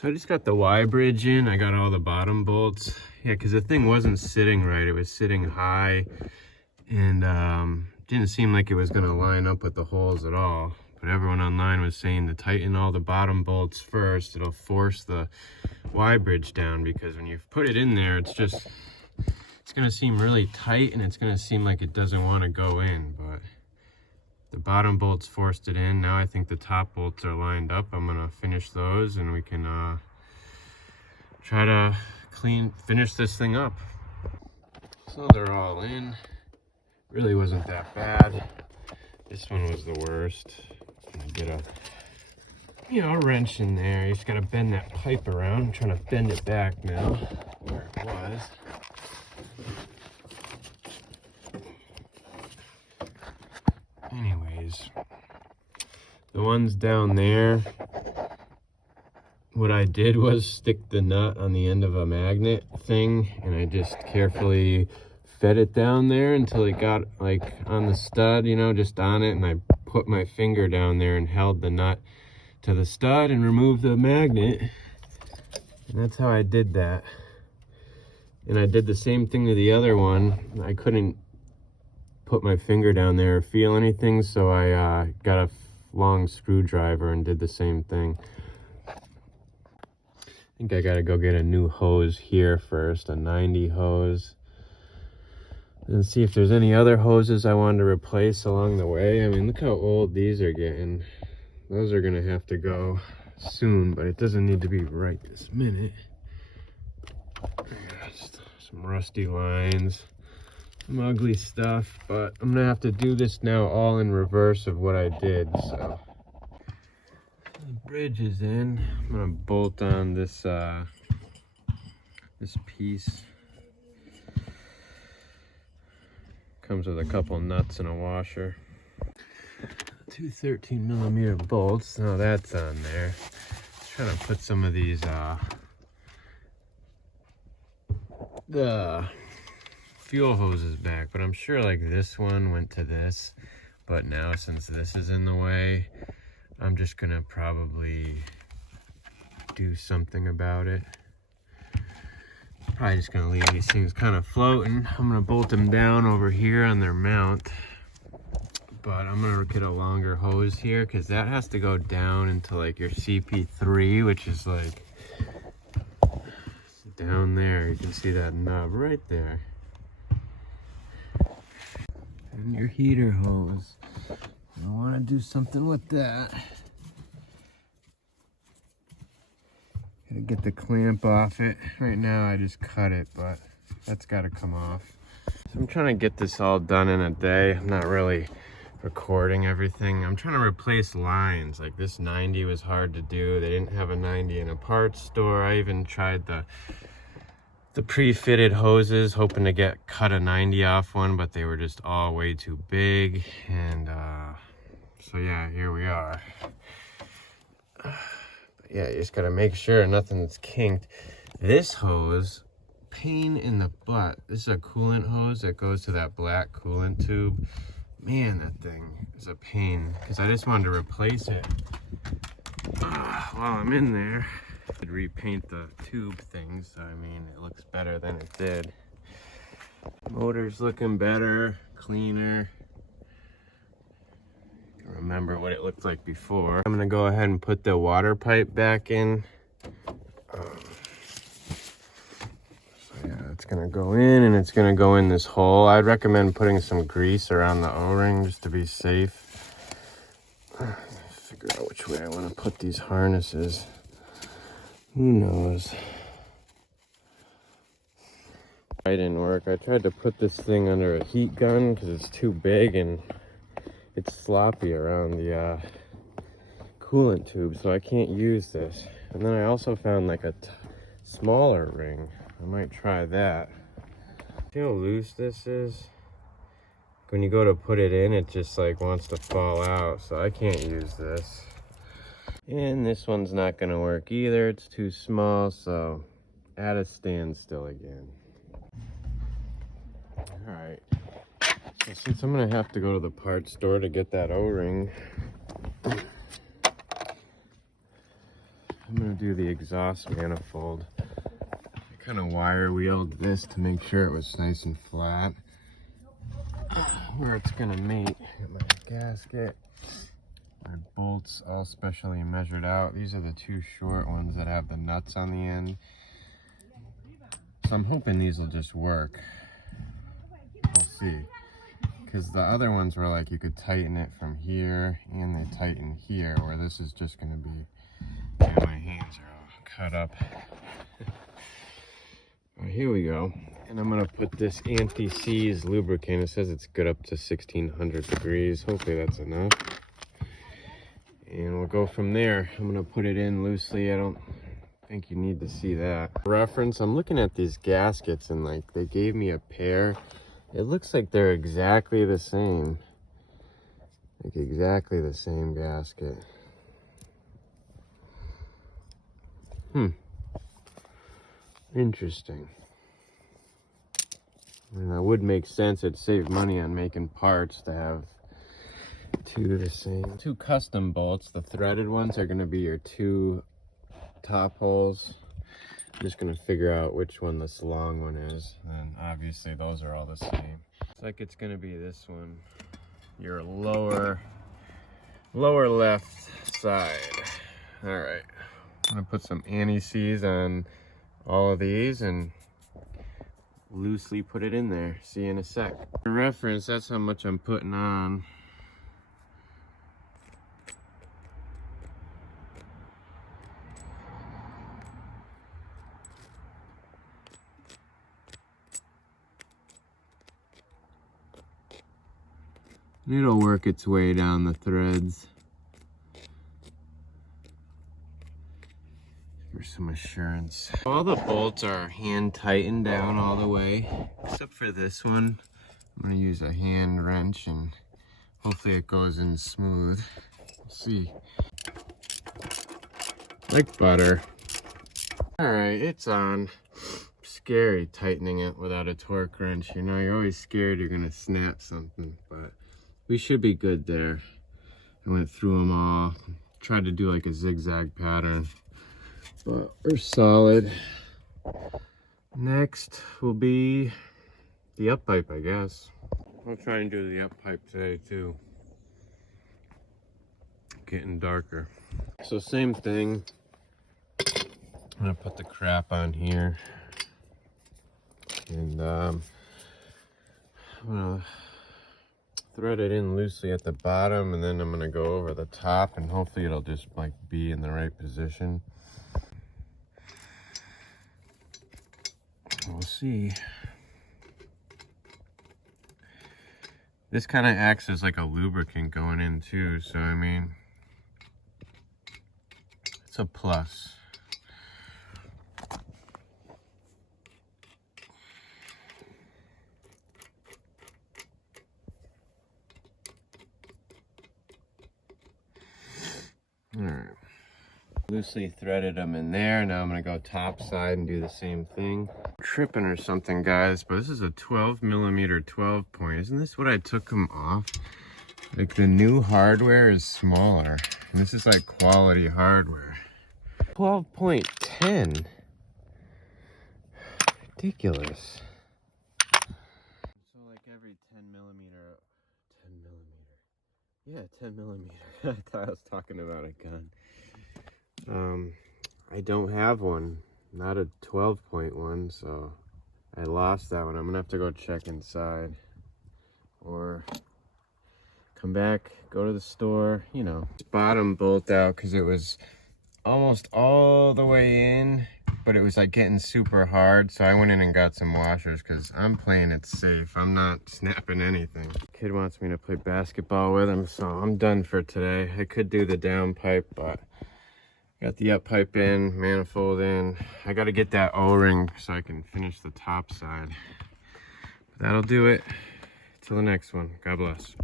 So I just got the Y bridge in. I got all the bottom bolts. Yeah, because the thing wasn't sitting right. It was sitting high and didn't seem like it was going to line up with the holes at all. But everyone online was saying to tighten all the bottom bolts first. It'll force the Y bridge down, because when you put it in there, it's going to seem really tight and it's going to seem like it doesn't want to go in. But the bottom bolts forced it in. Now I think the top bolts are lined up. I'm gonna finish those and we can try to finish this thing up. So they're all in. Really wasn't that bad. This one was the worst. I'm gonna get a wrench in there. You just gotta bend that pipe around. I'm trying to bend it back now where it was. Anyways, the ones down there, what I did was stick the nut on the end of a magnet thing, and I just carefully fed it down there until it got like on the stud, just on it, and I put my finger down there and held the nut to the stud and removed the magnet. And that's how I did that. And I did the same thing to the other one. I couldn't put my finger down there or feel anything, so I got a long screwdriver and did the same thing. I think I gotta go get a new hose here first, a 90 hose, and see if there's any other hoses I wanted to replace along the way. I mean, look how old these are getting. Those are gonna have to go soon, but it doesn't need to be right this minute. Just some rusty lines. Some ugly stuff, but I'm gonna have to do this now all in reverse of what I did. So the bridge is in. I'm gonna bolt on this this piece. Comes with a couple nuts and a washer. Two 13mm bolts. Now that's on there. Trying to put some of these the fuel hoses back, but I'm sure like this one went to this, but now since this is in the way, I'm just gonna probably do something about it. Probably just gonna leave these things kind of floating. I'm gonna bolt them down over here on their mount, but I'm gonna get a longer hose here because that has to go down into like your CP3, which is like down there. You can see that nub right there. And your heater hose. I want to do something with that. Gotta get the clamp off it. Right now I just cut it, but that's got to come off. So I'm trying to get this all done in a day. I'm not really recording everything. I'm trying to replace lines. Like this 90 was hard to do. They didn't have a 90 in a parts store. I even tried the pre-fitted hoses, hoping to cut a 90 off one, but they were just all way too big. And so yeah, here we are. But yeah, you just gotta make sure nothing's kinked. This hose, pain in the butt. This is a coolant hose that goes to that black coolant tube. Man, that thing is a pain, because I just wanted to replace it while I'm in there. I'd repaint the tube things, so I mean, it looks better than it did. Motor's looking better, cleaner. I can remember what it looked like before. I'm gonna go ahead and put the water pipe back in. So yeah, it's gonna go in, and it's gonna go in this hole. I'd recommend putting some grease around the O-ring just to be safe. Figure out which way I want to put these harnesses. Who knows? I didn't work. I tried to put this thing under a heat gun because it's too big and it's sloppy around the coolant tube, so I can't use this. And then I also found like a smaller ring. I might try that. See how loose this is? When you go to put it in, it just like wants to fall out, so I can't use this. And this one's not gonna work either. It's too small, so at a standstill again. All right. So since I'm gonna have to go to the parts store to get that O-ring, I'm gonna do the exhaust manifold. I kind of wire wheeled this to make sure it was nice and flat where it's gonna meet. Got my gasket, my bolts all specially measured out. These are the two short ones that have the nuts on the end. So I'm hoping these will just work. We'll see. Because the other ones were like you could tighten it from here and they tighten here, where this is just going to be, yeah, my hands are all cut up. All right, here we go. And I'm going to put this anti-seize lubricant. It says it's good up to 1600 degrees. Hopefully that's enough. And we'll go from there. I'm going to put it in loosely. I don't think you need to see that. Reference, I'm looking at these gaskets and like they gave me a pair. It looks like they're exactly the same. Like exactly the same gasket. Interesting. And that would make sense. It'd save money on making parts to have two the same. Two custom bolts. The threaded ones are going to be your two top holes. I'm just going to figure out which one this long one is. And obviously those are all the same. Looks like it's going to be this one. Your lower left side. All right. I'm going to put some anti-seize on all of these and loosely put it in there. See you in a sec. For reference, that's how much I'm putting on. It'll work its way down the threads. For some assurance. All the bolts are hand tightened down all the way, except for this one. I'm gonna use a hand wrench and hopefully it goes in smooth. We'll see. Like butter. All right, it's on. Scary tightening it without a torque wrench. You know, you're always scared you're gonna snap something, but we should be good there. I went through them all, tried to do like a zigzag pattern, but we're solid. Next will be the up pipe, I guess. I'll try and do the up pipe today too. Getting darker. So same thing. I'm gonna put the crap on here. And I'm gonna thread it in loosely at the bottom, and then I'm gonna go over the top, and hopefully it'll just like be in the right position. We'll see. This kind of acts as like a lubricant going in too, so I mean, it's a plus. All right, loosely threaded them in there. Now I'm gonna go top side and do the same thing. Tripping or something, guys, but this is a 12mm 12 point. Isn't this what I took them off? Like the new hardware is smaller, and this is like quality hardware. 12.10. Ridiculous. So like every 10mm. Yeah, 10mm. I thought I was talking about a gun. I don't have one. Not a 12.1, so I lost that one. I'm gonna have to go check inside. Or come back, go to the store, you know. Bottom bolt out because it was almost all the way in, but it was like getting super hard, so I went in and got some washers because I'm playing it safe. I'm not snapping anything. Kid wants me to play basketball with him, so I'm done for today. I could do the down pipe, but got the up pipe in, manifold in. I got to get that O-ring so I can finish the top side. That'll do it. Till the next one. God bless.